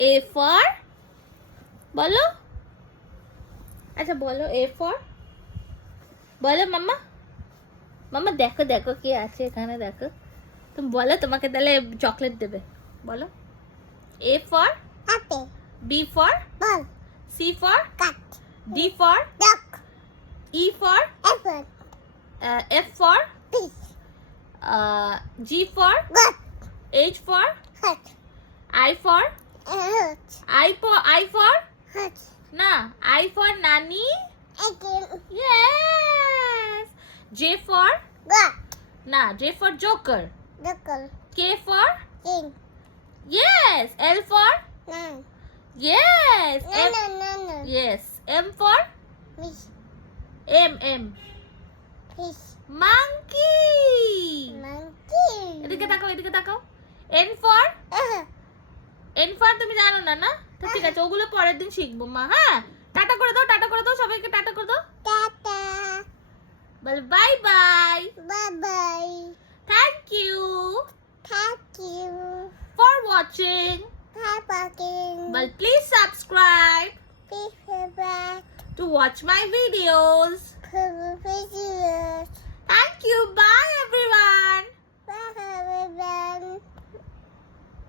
A for বলো আচ্ছা বলো A for বলো মাম্মা মাম্মা দেখো দেখো কে আছে এখানে দেখো তুমি বলো তোমাকে তাহলে চকলেট দেবে বলো A for apple, B for ball, C for cat, D for duck, E for apple, F for fish, G for goat, H for hut, I for hut, I for hut, না I for nani again, yes J for goat, না J for joker duckle, K for king, yes L for nine, yes M, no, yes M for fish, M fish, monkey monkey, এদিকে তাকাও N for তুমি জানো না না তো ঠিক আছে ওগুলো পরের দিন শিখবো মা হ্যাঁ টাটা করে দাও সবাইকে টাটা করে দাও tata, বল bye bye bye bye, thank you thank you, for watching bye bye, but please subscribe please subscribe to watch my videos to the videos. thank you bye